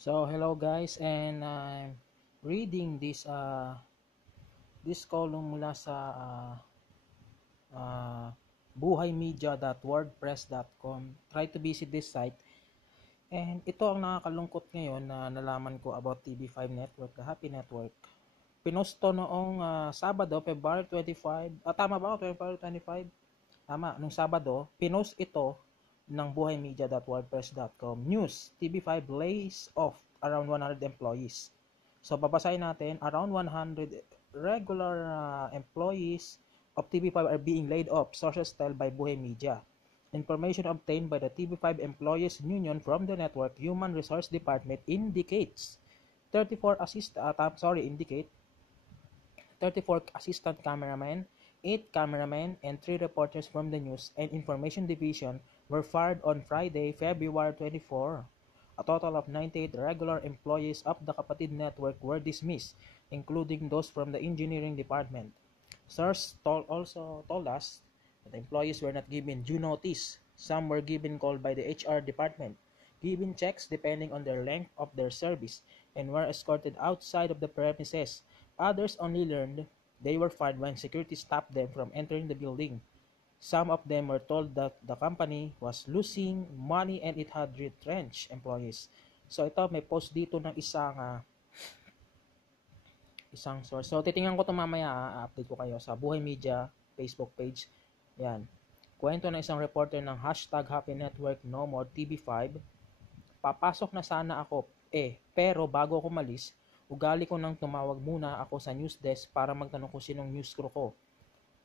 So hello guys, and I'm reading this column mula sa uh, buhaymedia.wordpress.com. Try to visit this site. And ito ang nakakalungkot ngayon na nalaman ko about TV5 Network, the Happy Network. Pinost to noong Sabado, February 25. Tama ba ako? February 25? Tama, nung Sabado, pinost ito ng buhaymedia.wordpress.com. News, TV5 lays off around 100 employees. So babasahin natin, around 100 regular employees of TV5 are being laid off, sources tell by Buhay Media. Information obtained by the TV5 Employees Union from the Network Human Resource Department indicates 34 assistant cameramen, 8 cameramen, and 3 reporters from the News and Information Division were fired on Friday, February 24. A total of 98 regular employees of the Kapatid Network were dismissed, including those from the engineering department. Sources also told us that the employees were not given due notice. Some were given call by the HR department, given checks depending on their length of their service, and were escorted outside of the premises. Others only learned they were fired when security stopped them from entering the building. Some of them were told that the company was losing money and it had retrenched employees. So ito, may post dito ng isang source. So titingnan ko ito mamaya, update ko kayo sa Buhay Media Facebook page. Yan. Kwento ng isang reporter ng hashtag Happy Network No More TV5. Papasok na sana ako, pero bago ako malis, ugali ko nang tumawag muna ako sa news desk para magtanong kung sinong news crew ko.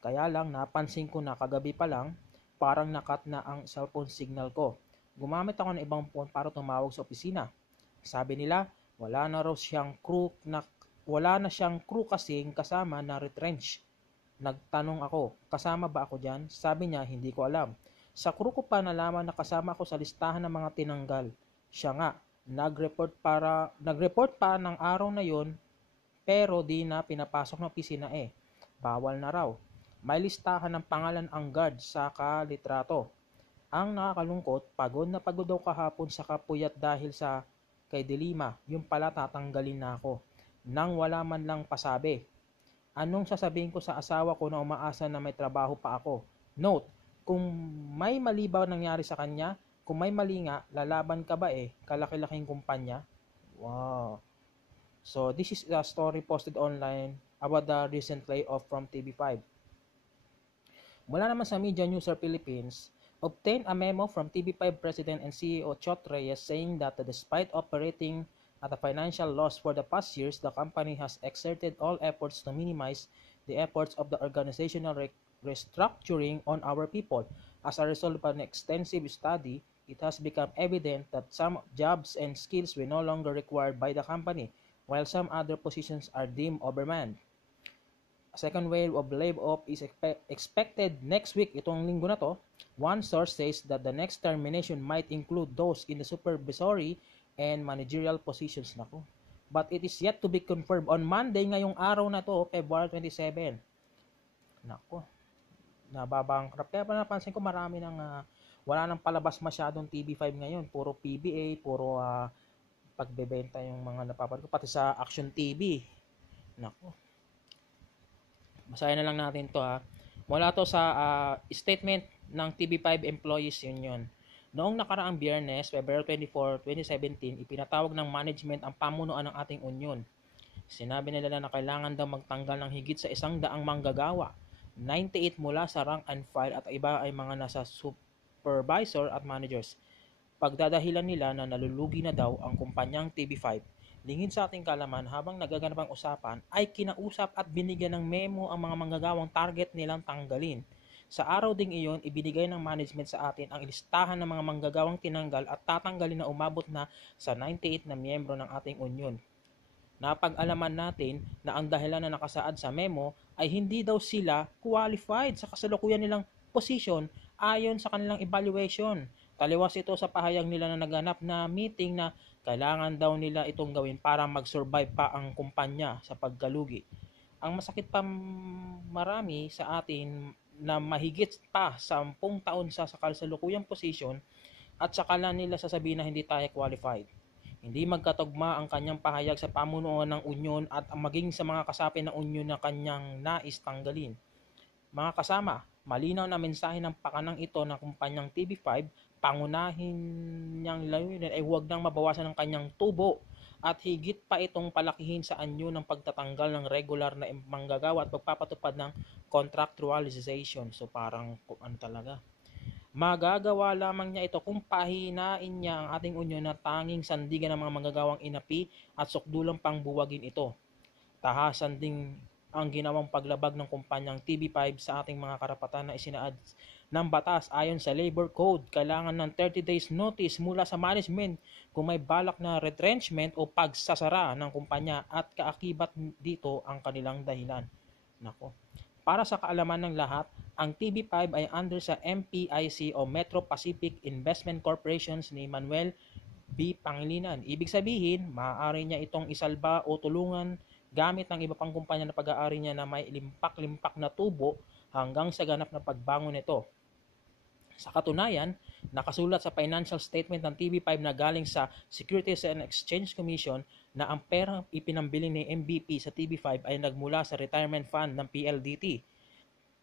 Kaya lang napansin ko na kagabi pa lang, parang nakat na ang cellphone signal ko. Gumamit ako ng ibang phone para tumawag sa opisina. Sabi nila, wala na siyang crew kasing kasama na retrench. Nagtanong ako, kasama ba ako dyan? Sabi niya, hindi ko alam. Sa crew ko pa nalaman na kasama ako sa listahan ng mga tinanggal. Siya nga, nag-report pa ng araw na yon, pero di na pinapasok ng opisina Bawal na raw. May listahan ng pangalan ang guard sa kalitrato. Ang nakakalungkot, pagod na pagod daw kahapon sa kapuyat dahil sa kay Delima, yung pala tatanggalin na ako. Nang wala man lang pasabi. Anong sasabihin ko sa asawa ko na umaasa na may trabaho pa ako? Note, kung may mali ba nangyari sa kanya, kung may mali nga, lalaban ka ba kalaki-laking kumpanya? Wow. So this is a story posted online about the recent layoff from TV5. Mula naman sa Media News Philippines, obtained a memo from TV5 President and CEO Chot Reyes saying that despite operating at a financial loss for the past years, the company has exerted all efforts to minimize the efforts of the organizational restructuring on our people. As a result of an extensive study, it has become evident that some jobs and skills were no longer required by the company, while some other positions are deemed overmanned. A second wave of layoff is expected next week, itong linggo na to. One source says that the next termination might include those in the supervisory and managerial positions. Nako. But it is yet to be confirmed on Monday, ngayong araw na to, February 27. Nako. Nababangkrap. Kaya pa napansin ko marami wala nang palabas masyadong TV5 ngayon. Puro PBA, puro pagbebenta yung mga napapanood ko. Pati sa Action TV. Nako. Basahin na lang natin to Mula to sa statement ng TV5 Employees Union. Noong nakaraang Biyernes, February 24, 2017, ipinatawag ng management ang pamunuan ng ating union. Sinabi nila na kailangan daw magtanggal ng higit sa 100 manggagawa, 98 mula sa rank and file at iba ay mga nasa supervisor at managers. Pagdadahilan nila na nalulugi na daw ang kumpanyang TV5. Lingid sa ating kalaman, habang nagaganap ang usapan, ay kinausap at binigyan ng memo ang mga manggagawang target nilang tanggalin. Sa araw ding iyon, ibinigay ng management sa atin ang listahan ng mga manggagawang tinanggal at tatanggalin na umabot na sa 98 na miyembro ng ating union. Napag-alaman natin na ang dahilan na nakasaad sa memo ay hindi daw sila qualified sa kasalukuyan nilang position ayon sa kanilang evaluation. Taliwas ito sa pahayag nila na naganap na meeting na kailangan daw nila itong gawin para mag-survive pa ang kumpanya sa pagkalugi. Ang masakit pa marami sa atin na mahigit pa 10 taon sa kasalukuyang posisyon at saka lang nila sasabihin na hindi tayo qualified. Hindi magkatugma ang kanyang pahayag sa pamunuan ng Unyon at maging sa mga kasapi ng Unyon na kanyang nais tanggalin. Mga kasama, malinaw na mensahe ng pakanang ito ng kumpanyang TV5, pangunahin niyang layunin ay huwag nang mabawasan ang kanyang tubo at higit pa itong palakihin sa anyo ng pagtatanggal ng regular na manggagawa at pagpapatupad ng contractualization. So parang ano talaga. Magagawa lamang niya ito kung pahinain niya ang ating unyon na tanging sandigan ng mga manggagawang inapi at sukdulang pangbuwagin ito. Tahasan ding ang ginawang paglabag ng kumpanyang TV5 sa ating mga karapatan na isinaad ng batas ayon sa Labor Code. Kailangan ng 30 days notice mula sa management kung may balak na retrenchment o pagsasara ng kumpanya at kaakibat dito ang kanilang dahilan. Nako. Para sa kaalaman ng lahat, ang TV5 ay under sa MPIC o Metro Pacific Investment Corporations ni Manuel B. Pangilinan. Ibig sabihin, maaari niya itong isalba o tulungan gamit ng iba pang kumpanya na pag-aari niya na may limpak-limpak na tubo hanggang sa ganap na pagbangon nito. Sa katunayan, nakasulat sa financial statement ng TV5 na galing sa Securities and Exchange Commission na ang perang ipinambili ni MVP sa TV5 ay nagmula sa retirement fund ng PLDT.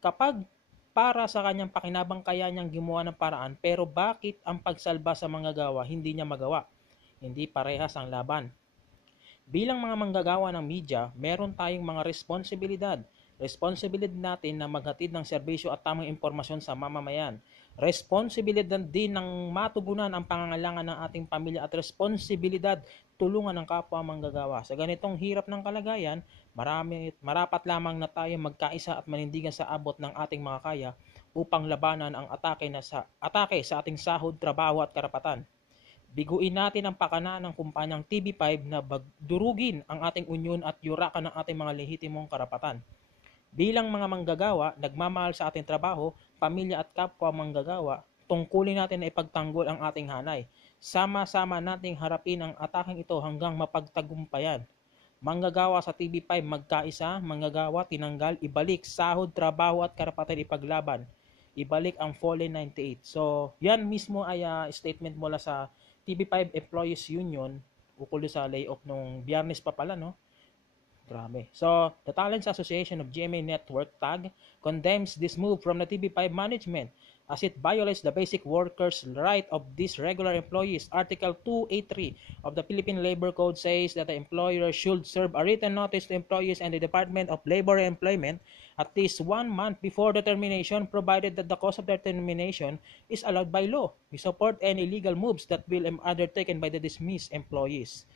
Kapag para sa kanyang pakinabang kaya niyang gumawa ng paraan, pero bakit ang pagsalba sa manggagawa hindi niya magawa? Hindi parehas ang laban. Bilang mga manggagawa ng media, meron tayong mga responsibilidad. Responsibilidad natin na maghatid ng serbisyo at tamang impormasyon sa mamamayan. Responsibilidad din ng matugunan ang pangangailangan ng ating pamilya at responsibilidad tulungan ng kapwa manggagawa. Sa ganitong hirap ng kalagayan, marapat lamang na tayo magkaisa at manindigan sa abot ng ating mga kaya upang labanan ang atake sa ating sahod, trabaho at karapatan. Biguin natin ang pakana ng kumpanyang TV5 na durugin ang ating unyon at yurakan ng ating mga lehitimong karapatan. Bilang mga manggagawa, nagmamahal sa ating trabaho, pamilya at kapwa manggagawa, tungkulin natin na ipagtanggol ang ating hanay. Sama-sama nating harapin ang ataking ito hanggang mapagtagumpayan. Manggagawa sa TV5, magkaisa, manggagawa, tinanggal, ibalik, sahod, trabaho at karapatan ipaglaban. Ibalik ang Fallen 98. So, yan mismo ay statement mula sa TV5 Employees Union ukol sa layoff nung Biyernes pa pala, no? Grabe. So, the Talents Association of GMA Network TAG condemns this move from the TV5 management as it violates the basic workers' right of these regular employees. Article 283 of the Philippine Labor Code says that the employer should serve a written notice to employees and the Department of Labor and Employment at least 1 month before the termination, provided that the cause of their termination is allowed by law. We support any legal moves that will be undertaken by the dismissed employees.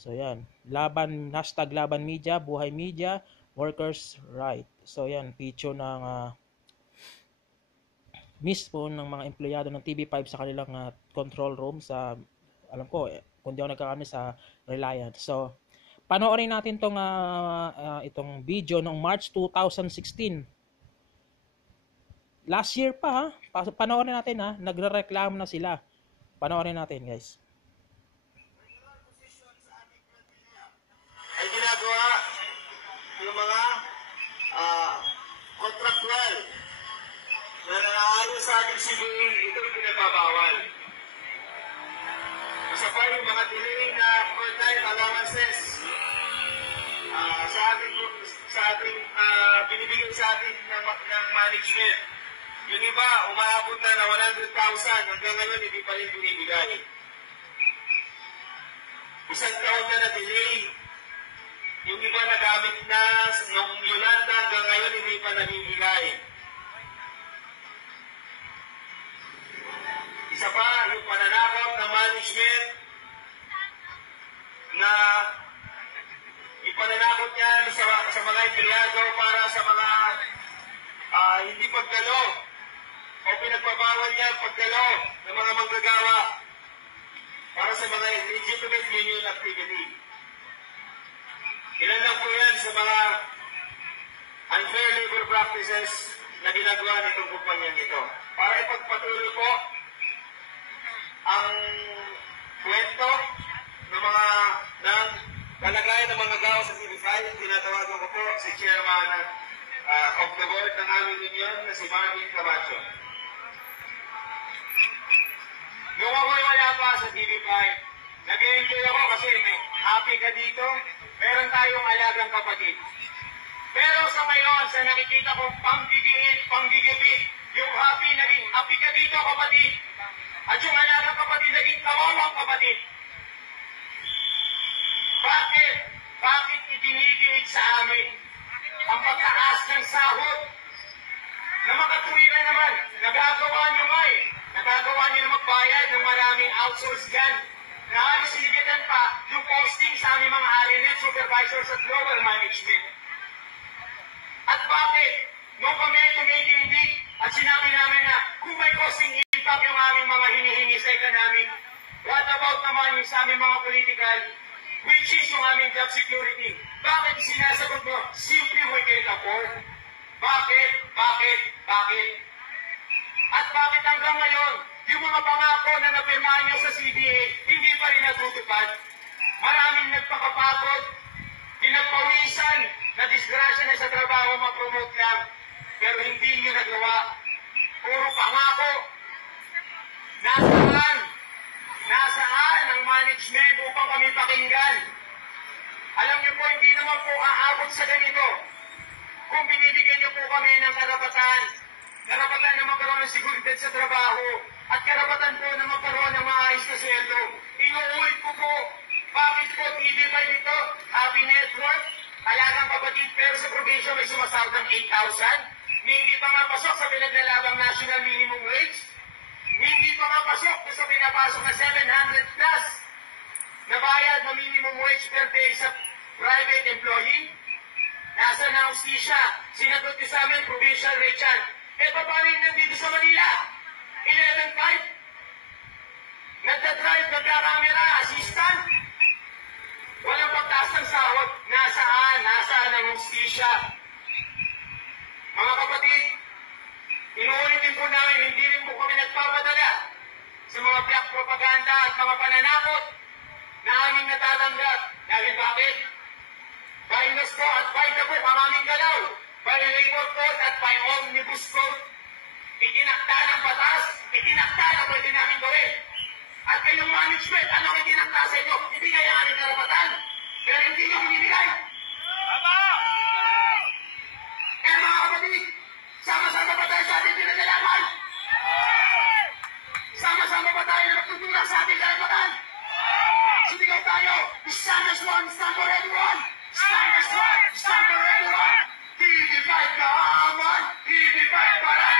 So yan, #laban media, buhay media, workers right. So yan, picture ng mismo ng mga empleyado ng TV5 sa kanilang control room sa, alam ko, kung di ako nagkakamali, sa Reliance. So, panoorin natin itong video noong March 2016. Last year pa panoorin natin nagrereklamo na sila. Panoorin natin, guys. Ay ginagawa yung mga contractual na nanaayon sa ating civil, ito'y pinagbabawal. Isa pa yung mga delay na per-time allowances sa ating binibigay sa atin ng management. Yung iba, umaabot na 100,000, hanggang ngayon hindi pa rin binibigay. Isang taon na delay. Yung iba nagamit na nung Yolanda, hanggang ngayon hindi pa nabibigay. Isa pa, yung pananakot ng management na ipananakot niya sa mga empleyado para sa mga hindi pagdalo o pinagbabawal niya pagdalo ng mga manggagawa para sa mga legitimate union activity. Ilan lang po yan sa mga unfair labor practices na ginagawa nitong kumpanyang ito. Para ipagpatuloy po ang kwento ng kalagayan ng mga gawa sa TV5, tinatawagan ko po si Chairman of the Board ng aming union na si Marvin Camacho. Noong ako wala pa sa TV5, Nag-enjoy ako kasi may happy ka dito. Meron tayong alagang kapatid. Pero sa ngayon, sa nakikita kong panggigipit, yung naging happy ka dito, kapatid. At yung alagang kapatid, naging kawawang kapatid. Bakit? Bakit ibinigit sa amin ang pagtaas ng sahod? Na makatuwiran naman, nagagawa nyo nga eh. Nagagawa nyo na magbayad ng maraming outsource dyan. Na halos sinigatan pa yung posting sa aming mga RNF supervisors at global management. At bakit? Nung kami tumitindig at sinabi namin na kung may costing impact yung aming mga hinihingi sa economic, what about naman yung sa aming mga political, which is yung aming job security? Bakit sinasagot mo, simply we can't afford? Bakit? Bakit? Bakit? At bakit hanggang ngayon, yung mga pangako na napirmahan nyo sa CBA, hindi pa rin natutupad? Maraming nagpakapagod, pinagpawisan, na disgrasya na sa trabaho, mag-promote lang, pero hindi nyo nagawa. Puro pangako. Nasaan? Nasaan ang management upang kami pakinggan? Alam niyo po, hindi naman po aabot sa ganito. Kung binibigyan niyo po kami ng karapatan na magkaroon ng seguridad sa trabaho, at karapatan po na magkaroon ng maayos na sweldo. Inuulit ko po, bakit po TV5 ito? Happy Network, alagang kapatid, pero sa probinsya may sumasahod ng 8,000. Hindi pa nga pasok sa pinaglalabang national minimum wage. Hindi pa nga pasok sa pinapasok na 700 plus na bayad na minimum wage per day sa private employee. Nasa na hustisya, sinagot ko sa amin, provincial rate yan. Paano yung nandito sa Manila? 11.5? Nagdadrive, nagkakamera, assistant? Walang pagtaas ng sahod. Nasaan? Nasaan ang hustisya? Mga kapatid, inuulitin po namin, hindi rin po kami nagpapadala sa mga black propaganda at mga pananakot na aming natatanggap. Dahil bakit? By news po at by the book ang aming galaw. By labor code at by omnibus code. Itinakta ng batas, itinakta na pwede namin gawin. At kayong management, anong itinakta sa inyo? Ibigay ang aming karapatan. Pero hindi nyo binibigay. Mga kapatid, sama-sama ba tayo sa ating pinagalaman? Sama-sama ba tayo na magtutulak sa ating karapatan? Sumigaw tayo, stand as one, stand for everyone! Stand as one, stand for everyone! TV5 kahaman, TV5 para!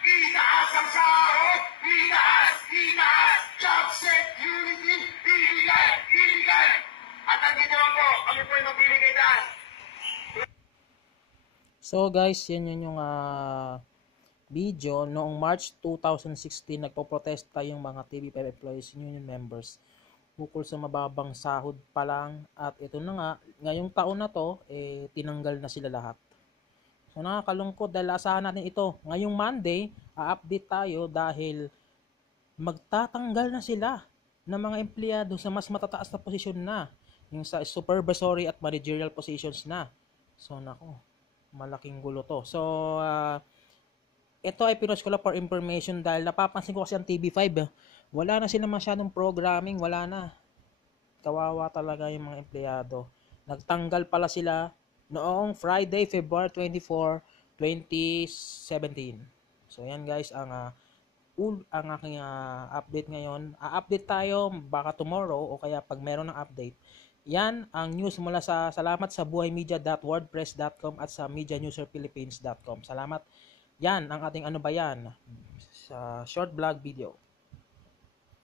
Itaas ang sahod, itaas, itaas! Job security, ibigay! At andito po, kami po yung magbibigay daan. So guys, yan yun yung video. Noong March 2016, nagpo-protesta yung mga TV5 employees union members ukol sa mababang sahod pa lang. At ito na nga, ngayong taon na to, tinanggal na sila lahat. So nakakalungkot dahil asahan natin ito. Ngayong Monday, update tayo dahil magtatanggal na sila ng mga empleyado sa mas matataas na posisyon na. Yung sa supervisory at managerial positions na. So nako, malaking gulo to. So ito ay pinost ko lang for information dahil napapansin ko kasi ang TV5, wala na sila masyadong programming, wala na. Kawawa talaga yung mga empleyado. Nagtanggal pala sila noong Friday, February 24, 2017. So yan guys ang aking update ngayon. Update tayo baka tomorrow o kaya pag meron ng update. Yan ang news mula sa salamat sa buhaymedia.wordpress.com at sa medianewserphilippines.com. Salamat. Yan ang ating ano ba yan sa short vlog video.